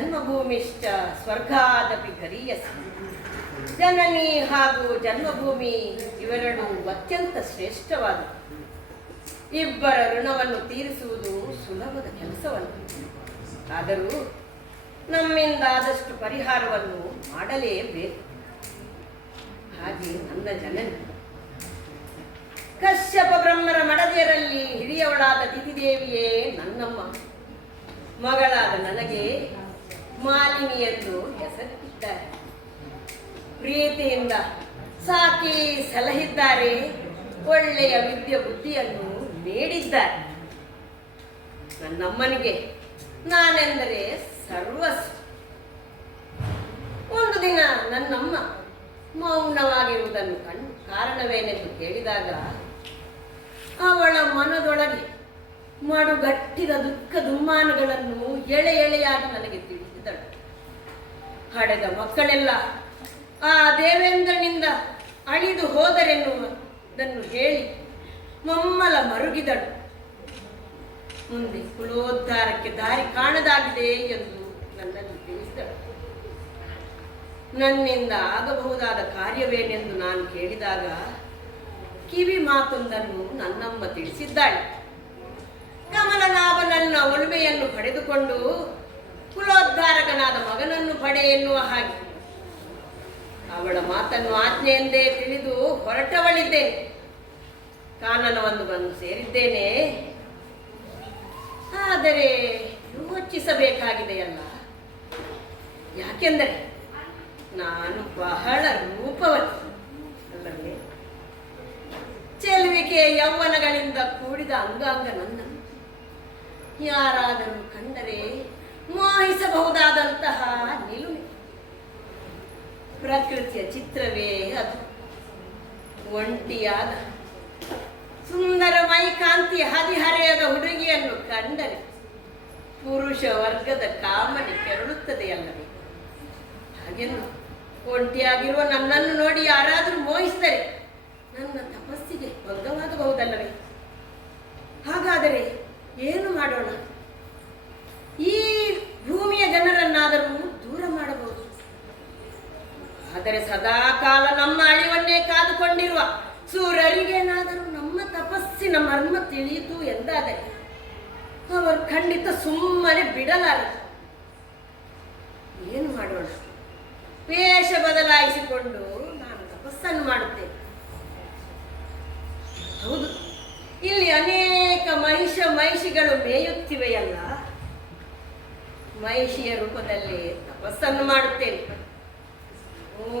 ಜನ್ಮಭೂಮಿಶ್ಚ ಸ್ವರ್ಗಾದಪಿ ಗರೀಯಸಿ. ಜನನಿ ಹಾಗೂ ಜನ್ಮಭೂಮಿ ಇವೆರಡು ಅತ್ಯಂತ ಶ್ರೇಷ್ಠವಾದ. ಇಬ್ಬರ ಋಣವನ್ನು ತೀರಿಸುವುದು ಸುಲಭದ ಕೆಲಸವಲ್ಲ. ಆದರೂ ನಮ್ಮಿಂದಾದಷ್ಟು ಪರಿಹಾರವನ್ನು ಮಾಡಲೇಬೇಕು. ಹಾಗೆ ನನ್ನ ಜನನಿ ಕಶ್ಯಪ ಬ್ರಹ್ಮರ ಮಡದಿಯರಲ್ಲಿ ಹಿರಿಯವಳಾದ ದಿತಿದೇವಿಯೇ ನನ್ನಮ್ಮ. ಮಗಳಾದ ನನಗೆ ಮಾಲಿನಿ ಎಂದು ಹೆಸರಿಟ್ಟಿದ್ದಾರೆ. ಪ್ರೀತಿಯಿಂದ ಸಾಕಿ ಸಲಹಿದ್ದಾರೆ. ಒಳ್ಳೆಯ ವಿದ್ಯೆ ಬುದ್ಧಿಯನ್ನು ನೀಡಿದ್ದಾರೆ. ನನ್ನಮ್ಮನಿಗೆ ನಾನೆಂದರೆ ಸರ್ವಸ್ವ. ಒಂದು ದಿನ ನನ್ನಮ್ಮ ಮೌನವಾಗಿರುವುದನ್ನು ಕಂಡು ಕಾರಣವೇನೆಂದು ಕೇಳಿದಾಗ ಅವಳ ಮನದೊಳಗೆ ಮಡುಗಟ್ಟಿದ ದುಃಖ ದುಮ್ಮಾನಗಳನ್ನು ಎಳೆ ಎಳೆಯಾಗಿ ನನಗೆ ತಿಳಿಸಿದಳು. ಹಡೆದ ಮಕ್ಕಳೆಲ್ಲ ಆ ದೇವೇಂದ್ರನಿಂದ ಅಳಿದು ಹೋದರೆನ್ನುವುದನ್ನು ಹೇಳಿ ಮಮ್ಮಲ ಮರುಗಿದಳು. ಮುಂದೆ ಕುಲೋದ್ಧಾರಕ್ಕೆ ದಾರಿ ಕಾಣದಾಗಿದೆ ಎಂದು ನನ್ನನ್ನು ತಿಳಿಸಿದಳು. ನನ್ನಿಂದ ಆಗಬಹುದಾದ ಕಾರ್ಯವೇನೆಂದು ನಾನು ಕೇಳಿದಾಗ ಕಿವಿ ಮಾತೊಂದನ್ನು ನನ್ನಮ್ಮ ತಿಳಿಸಿದ್ದಾಳೆ. ಕಮಲನಾಭನನ್ನ ಒಲುಮೆಯನ್ನು ಪಡೆದುಕೊಂಡು ಕುಲೋದ್ಧಾರಕನಾದ ಮಗನನ್ನು ಪಡೆ ಎನ್ನುವ ಹಾಗೆ ಅವಳ ಮಾತನ್ನು ಆಜ್ಞೆಯೆಂದೇ ತಿಳಿದು ಹೊರಟವಳಿದ್ದೇನೆ. ಕಾನನವನ್ನು ಬಂದು ಸೇರಿದ್ದೇನೆ. ಆದರೆ ಯೋಚಿಸಬೇಕಾಗಿದೆಯಲ್ಲ. ಯಾಕೆಂದರೆ ನಾನು ಬಹಳ ರೂಪವತಿ ಅಲ್ಲವೇ? ಚೆಲುವಿಕೆ ಯೌವನಗಳಿಂದ ಕೂಡಿದ ಅಂಗಾಂಗ ನನ್ನ. ಯಾರಾದರೂ ಕಂಡರೆ ಮೋಹಿಸಬಹುದಾದಂತಹ ನಿಲುಮೆ. ಪ್ರಕೃತಿಯ ಚಿತ್ರವೇ ಅದು. ಒಂಟಿಯಾದ ಸುಂದರ ಮೈಕಾಂತಿ ಹದಿಹರೆಯದ ಹುಡುಗಿಯನ್ನು ಕಂಡರೆ ಪುರುಷ ವರ್ಗದ ಕಾಮನೆ ಕೆರಳುತ್ತದೆ ಅಲ್ಲವೇ? ಹಾಗೆಂದು ಒಂಟಿಯಾಗಿರುವ ನನ್ನನ್ನು ನೋಡಿ ಯಾರಾದರೂ ಮೋಹಿಸಿದರೆ ನನ್ನ ತಪಸ್ಸಿಗೆ ಭಂಗವಾಗಬಹುದಲ್ಲವೇ? ಹಾಗಾದರೆ ಏನು ಮಾಡೋಣ? ಈ ಭೂಮಿಯ ಜನರನ್ನಾದರೂ ದೂರ ಮಾಡಬಹುದು. ಆದರೆ ಸದಾಕಾಲ ನಮ್ಮ ಅಳಿವನ್ನೇ ಕಾದುಕೊಂಡಿರುವ ಸೂರರಿಗೇನಾದರೂ ನಮ್ಮ ತಪಸ್ಸಿನ ಮರ್ಮ ತಿಳಿಯಿತು ಎಂದಾದರೆ ಅವರು ಖಂಡಿತ ಸುಮ್ಮನೆ ಬಿಡಲಾರರು. ಏನು ಮಾಡೋಣ? ವೇಷ ಬದಲಾಯಿಸಿಕೊಂಡು ನಾನು ತಪಸ್ಸನ್ನು ಮಾಡುತ್ತೇನೆ. ಹೌದು, ಇಲ್ಲಿ ಅನೇಕ ಮಹಿಷಿಗಳು ಮೇಯುತ್ತಿವೆಯಲ್ಲ. ಮಹಿಷಿಯ ರೂಪದಲ್ಲಿ ತಪಸ್ಸನ್ನು ಮಾಡುತ್ತೇನೆ. ಓ